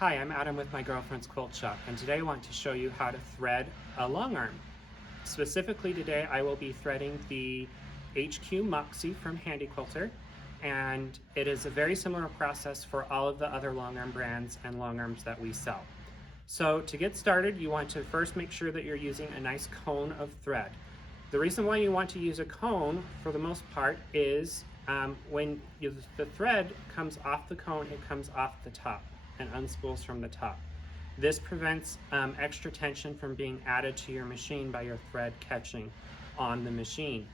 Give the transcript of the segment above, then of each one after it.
Hi, I'm Adam with my girlfriend's quilt shop, and today I want to show you how to thread a long arm. Specifically today I will be threading the HQ Moxie from Handy Quilter, and it is a very similar process for all of the other long arm brands and long arms that we sell. So to get started, you want to first make sure that you're using a nice cone of thread. The reason why you want to use a cone for the most part is when the thread comes off the cone, it comes off the top and unspools from the top. This prevents extra tension from being added to your machine by your thread catching on the machine.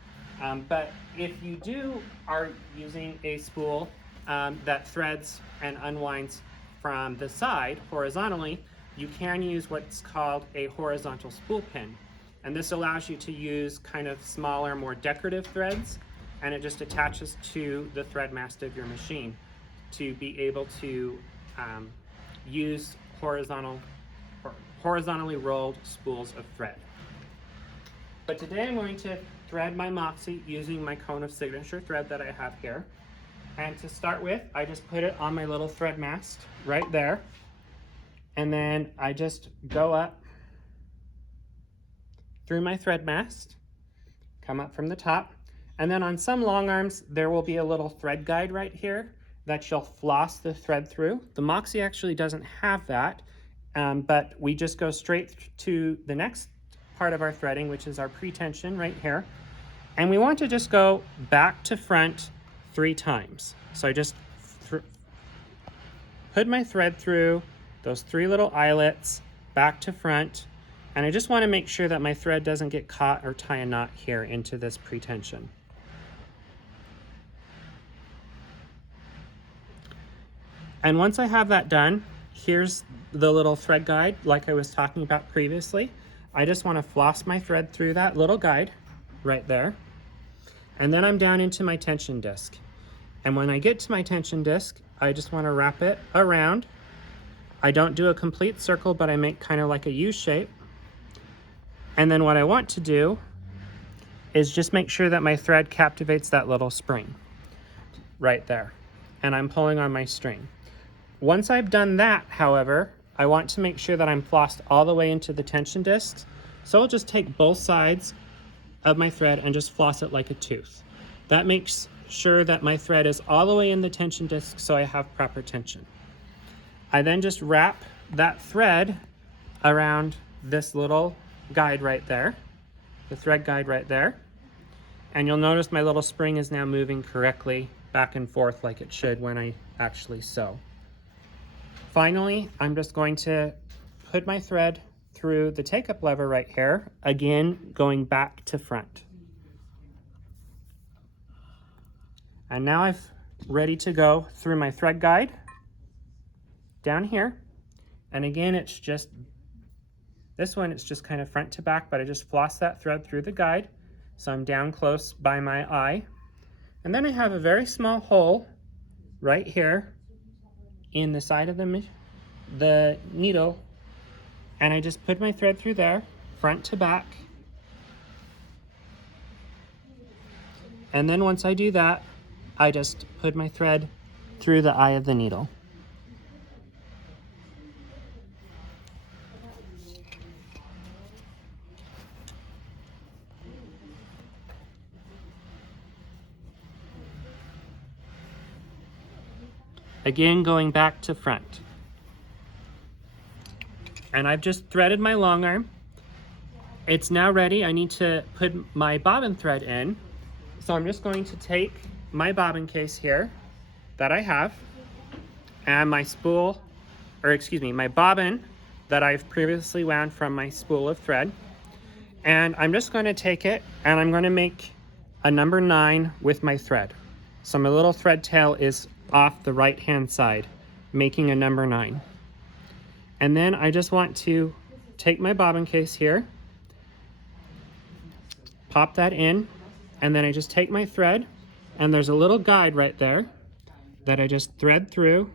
But if you are using a spool that threads and unwinds from the side horizontally, you can use what's called a horizontal spool pin. And this allows you to use kind of smaller, more decorative threads, and it just attaches to the thread mast of your machine to be able to use horizontally rolled spools of thread. But today I'm going to thread my Moxie using my cone of signature thread that I have here. And to start with, I just put it on my little thread mast right there. And then I just go up through my thread mast, come up from the top. And then on some long arms, there will be a little thread guide right here that you'll floss the thread through. The Moxie actually doesn't have that, but we just go straight to the next part of our threading, which is our pretension right here. And we want to just go back to front 3 times. So I just put my thread through those 3 little eyelets, back to front, and I just want to make sure that my thread doesn't get caught or tie a knot here into this pretension. And once I have that done, here's the little thread guide like I was talking about previously. I just want to floss my thread through that little guide right there. And then I'm down into my tension disc. And when I get to my tension disc, I just want to wrap it around. I don't do a complete circle, but I make kind of like a U shape. And then what I want to do is just make sure that my thread captivates that little spring right there. And I'm pulling on my string. Once I've done that, however, I want to make sure that I'm flossed all the way into the tension discs. So I'll just take both sides of my thread and just floss it like a tooth. That makes sure that my thread is all the way in the tension disc so I have proper tension. I then just wrap that thread around this little guide right there, the thread guide right there. And you'll notice my little spring is now moving correctly back and forth like it should when I actually sew. Finally, I'm just going to put my thread through the take-up lever right here, again going back to front. And now I'm ready to go through my thread guide down here. And again, it's just, this one it's just kind of front to back, but I just floss that thread through the guide. So I'm down close by my eye. And then I have a very small hole right here in the side of the needle, and I just put my thread through there, front to back. And then once I do that, I just put my thread through the eye of the needle. Again, going back to front. And I've just threaded my long arm. It's now ready. I need to put my bobbin thread in. So I'm just going to take my bobbin case here that I have and my my bobbin that I've previously wound from my spool of thread. And I'm just going to take it and I'm going to make a number 9 with my thread. So my little thread tail is off the right hand side, making a number 9. And then I just want to take my bobbin case here, pop that in, and then I just take my thread, and there's a little guide right there that I just thread through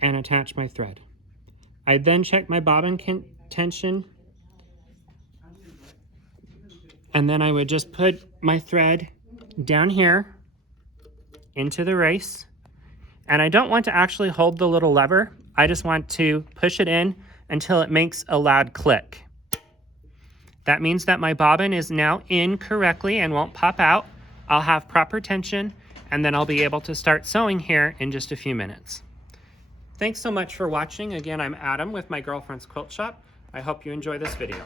and attach my thread. I then check my bobbin tension, and then I would just put my thread down here into the race. And I don't want to actually hold the little lever. I just want to push it in until it makes a loud click. That means that my bobbin is now in correctly and won't pop out. I'll have proper tension, and then I'll be able to start sewing here in just a few minutes. Thanks so much for watching. Again, I'm Adam with my girlfriend's quilt shop. I hope you enjoy this video.